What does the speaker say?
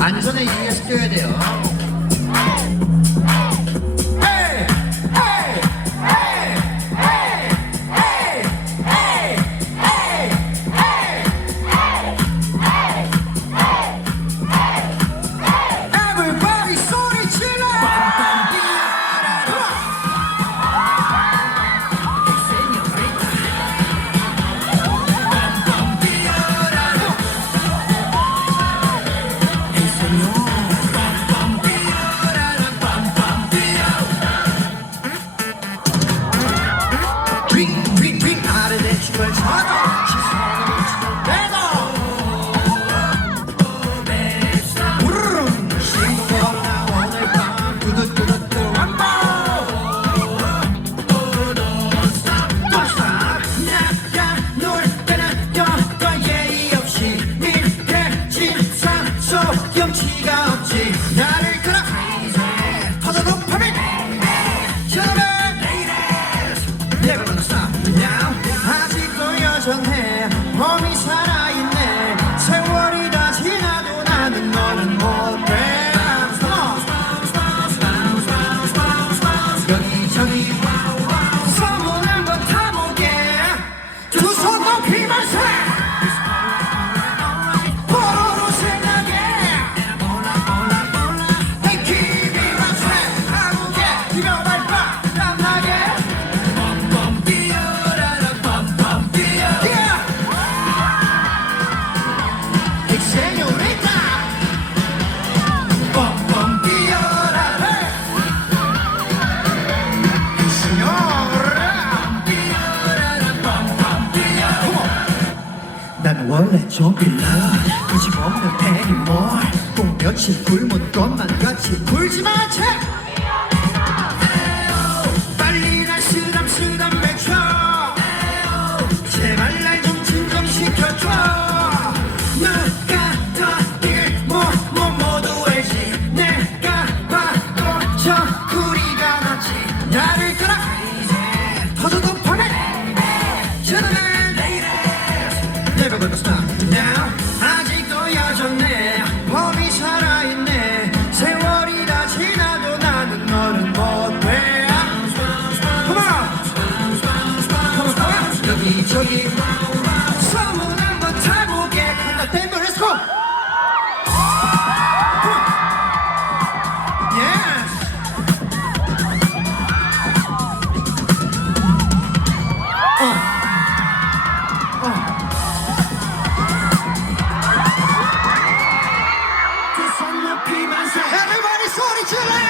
안전에 유의해서 뛰어야 돼요. 원래 좋겠다 굳이 없는 애니 뭘 또 며칠 굶은 것만 같이 굴지마 책 死了。